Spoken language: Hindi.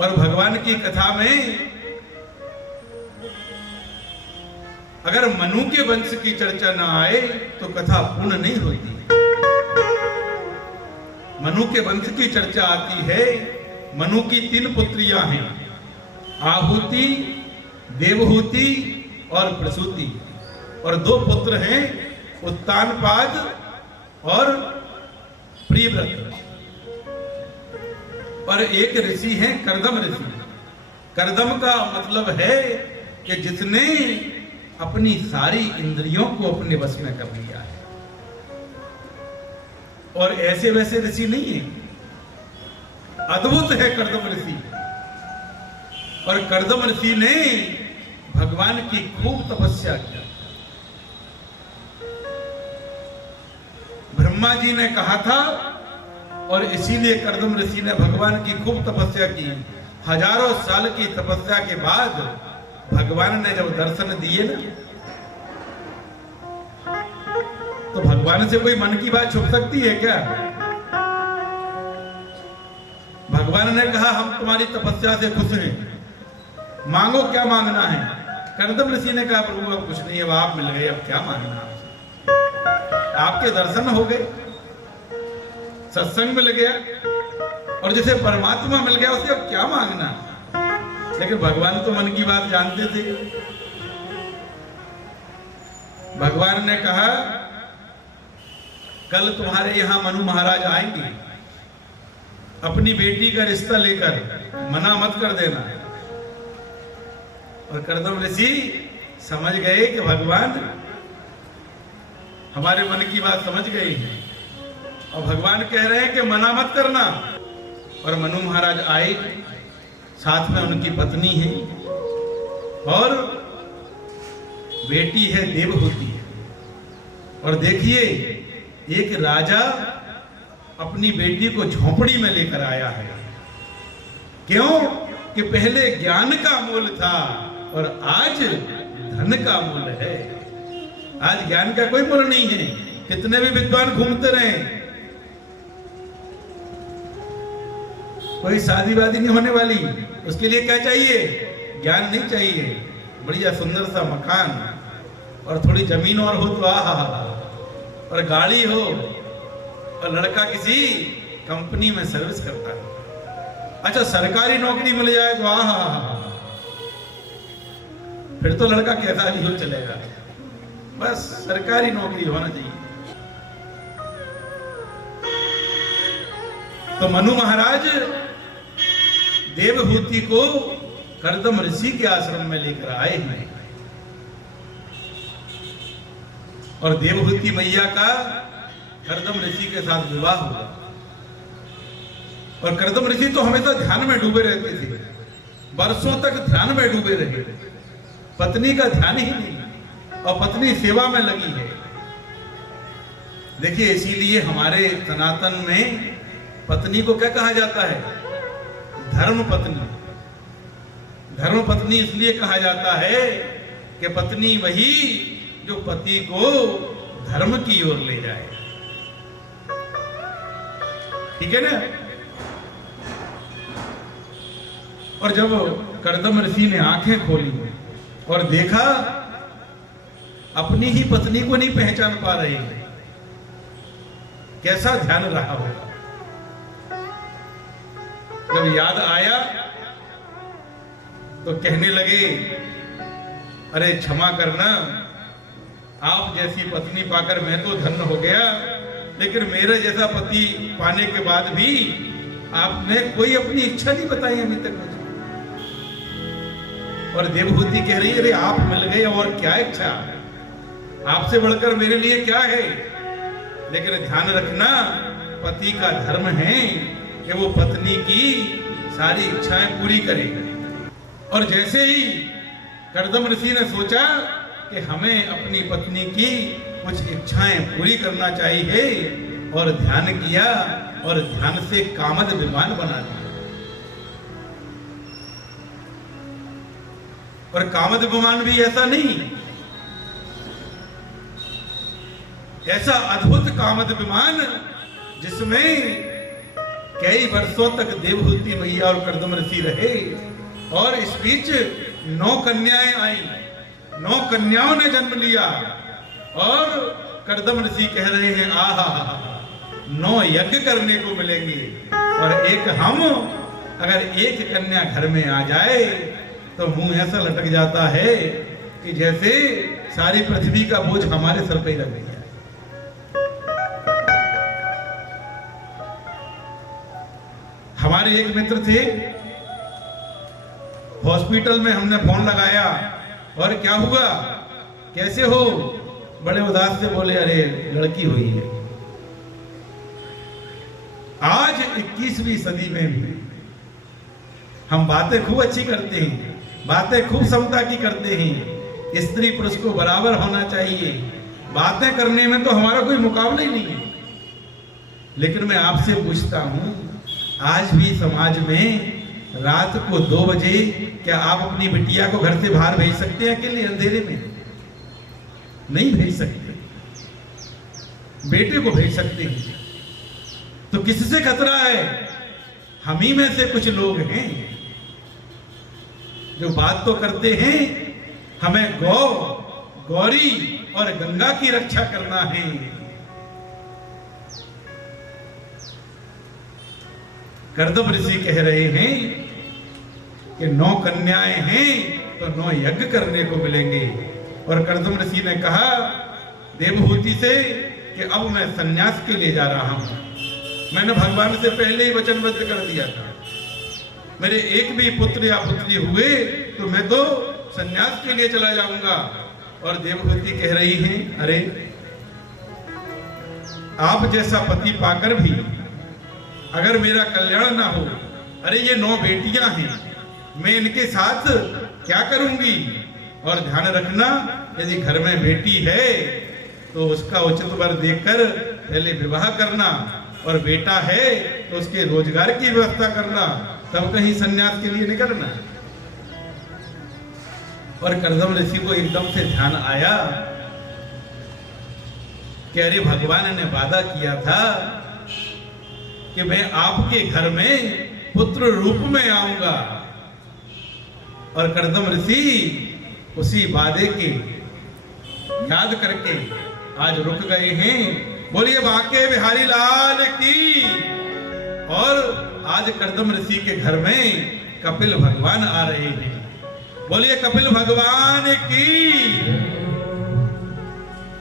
और भगवान की कथा में अगर मनु के वंश की चर्चा ना आए तो कथा पूर्ण नहीं होती। मनु के वंश की चर्चा आती है। मनु की 3 पुत्रियां हैं, आहुति, देवहूति और प्रसूति, और 2 पुत्र हैं, उत्तानपाद और प्रियव्रत, और एक ऋषि है कर्दम ऋषि। कर्दम का मतलब है कि जिसने अपनी सारी इंद्रियों को अपने वश में कर लिया है, और ऐसे वैसे ऋषि नहीं है, अद्भुत है कर्दम ऋषि। और कर्दम ऋषि ने भगवान की खूब तपस्या की। ब्रह्मा जी ने कहा था, और इसीलिए कर्दम ऋषि ने भगवान की खूब तपस्या की। हजारों साल की तपस्या के बाद भगवान ने जब दर्शन दिए ना, तो भगवान से कोई मन की बात छुप सकती है क्या? भगवान ने कहा, हम तुम्हारी तपस्या से खुश हैं, मांगो क्या मांगना है। कर्दम ऋषि ने कहा, प्रभु अब कुछ नहीं, अब आप मिल गए, अब क्या मांगना आपसे, आपके दर्शन हो गए, सत्संग मिल गया, और जैसे परमात्मा मिल गया उसे अब क्या मांगना। लेकिन भगवान तो मन की बात जानते थे। भगवान ने कहा, कल तुम्हारे यहां मनु महाराज आएंगे, अपनी बेटी का रिश्ता लेकर, मना मत कर देना। और कर्दम ऋषि समझ गए कि भगवान हमारे मन की बात समझ गए हैं, और भगवान कह रहे हैं कि मना मत करना। और मनु महाराज आए, साथ में उनकी पत्नी है, और बेटी है देवहूति। और देखिए, एक राजा अपनी बेटी को झोंपड़ी में लेकर आया है। क्यों? कि पहले ज्ञान का मूल था और आज धन का मूल है। आज ज्ञान का कोई मूल नहीं है, कितने भी विद्वान घूमते रहे, कोई शादी वादी नहीं होने वाली। उसके लिए क्या चाहिए? ज्ञान नहीं चाहिए, बढ़िया सुंदर सा मकान और थोड़ी जमीन और हो तो आहा, और गाड़ी हो, और लड़का किसी कंपनी में सर्विस करता है। अच्छा, सरकारी नौकरी मिल जाए तो आहा, फिर तो लड़का कैसा भी हो चलेगा, बस सरकारी नौकरी होना चाहिए। तो मनु महाराज देवहूति को कर्दम ऋषि के आश्रम में लेकर आए हैं, और देवहूति मैया का कर्दम ऋषि के साथ विवाह हुआ। और कर्दम ऋषि तो हमेशा ध्यान में डूबे रहते थे, वर्षों तक ध्यान में डूबे रहे, पत्नी का ध्यान ही नहीं, और पत्नी सेवा में लगी है। देखिए, इसीलिए हमारे सनातन में पत्नी को क्या कहा जाता है? धर्म पत्नी। धर्म पत्नी इसलिए कहा जाता है कि पत्नी वही जो पति को धर्म की ओर ले जाए। ठीक है ना? और जब कर्दम ऋषि ने आंखें खोली और देखा, अपनी ही पत्नी को नहीं पहचान पा रहे हैं, कैसा ध्यान रहा होगा। जब याद आया तो कहने लगे, अरे क्षमा करना, आप जैसी पत्नी पाकर मैं तो धन्य हो गया, लेकिन मेरे जैसा पति पाने के बाद भी आपने कोई अपनी इच्छा नहीं बताई अभी तक मुझे। और देवहूति कह रही है, अरे आप मिल गए और क्या इच्छा, आपसे बढ़कर मेरे लिए क्या है। लेकिन ध्यान रखना, पति का धर्म है कि वो पत्नी की सारी इच्छाएं पूरी करे। और जैसे ही कर्दम ऋषि ने सोचा कि हमें अपनी पत्नी की कुछ इच्छाएं पूरी करना चाहिए, और ध्यान किया, और ध्यान से कामद विमान बना दिया। और कामद विमान भी ऐसा नहीं, ऐसा अद्भुत कामद विमान जिसमें कई वर्षों तक देवहूति मैया और कर्दम ऋषि रहे और इस बीच 9 कन्याएं आई, 9 कन्याओं ने जन्म लिया और कर्दम ऋषि कह रहे हैं आहा 9 यज्ञ करने को मिलेंगे और एक हम, अगर एक कन्या घर में आ जाए तो मुंह ऐसा लटक जाता है कि जैसे सारी पृथ्वी का बोझ हमारे सर पे ही लग गया। हमारे एक मित्र थे, हॉस्पिटल में हमने फोन लगाया और क्या हुआ, कैसे हो, बड़े उदास से बोले अरे लड़की हुई है। आज 21वीं सदी में भी हम बातें खूब अच्छी करते हैं, बातें खूब समता की करते हैं, स्त्री पुरुष को बराबर होना चाहिए, बातें करने में तो हमारा कोई मुकाबला ही नहीं है। लेकिन मैं आपसे पूछता हूं, आज भी समाज में रात को 2 बजे क्या आप अपनी बिटिया को घर से बाहर भेज सकते हैं अकेले अंधेरे में? नहीं भेज सकते। बेटे को भेज सकते हैं तो किससे खतरा है? हम ही में से कुछ लोग हैं जो बात तो करते हैं हमें गौ, गौरी और गंगा की रक्षा करना है। कर्दम ऋषि कह रहे हैं कि 9 कन्याएं हैं तो 9 यज्ञ करने को मिलेंगे। और कर्दम ऋषि ने कहा देवहूति से कि अब मैं सन्यास के लिए जा रहा हूं। मैंने भगवान से पहले ही वचनबद्ध कर दिया था, मेरे एक भी पुत्र या पुत्री हुए तो मैं तो सन्यास के लिए चला जाऊंगा। और देवहूति कह रही हैं अरे आप जैसा पति पाकर भी अगर मेरा कल्याण ना हो, अरे ये 9 बेटियां हैं, मैं इनके साथ क्या करूंगी? और ध्यान रखना, यदि घर में बेटी है तो उसका उचित वर देकर पहले विवाह करना, और बेटा है तो उसके रोजगार की व्यवस्था करना, तब कहीं सन्यास के लिए निकलना। और कर्दम ऋषि को एकदम से ध्यान आया कि अरे भगवान ने वादा किया था कि मैं आपके घर में पुत्र रूप में आऊंगा। और कर्दम ऋषि उसी वादे के याद करके आज रुक गए हैं। बोलिए बांके बिहारी लाल की। और आज कर्दम ऋषि के घर में कपिल भगवान आ रहे हैं। बोलिए कपिल भगवान की।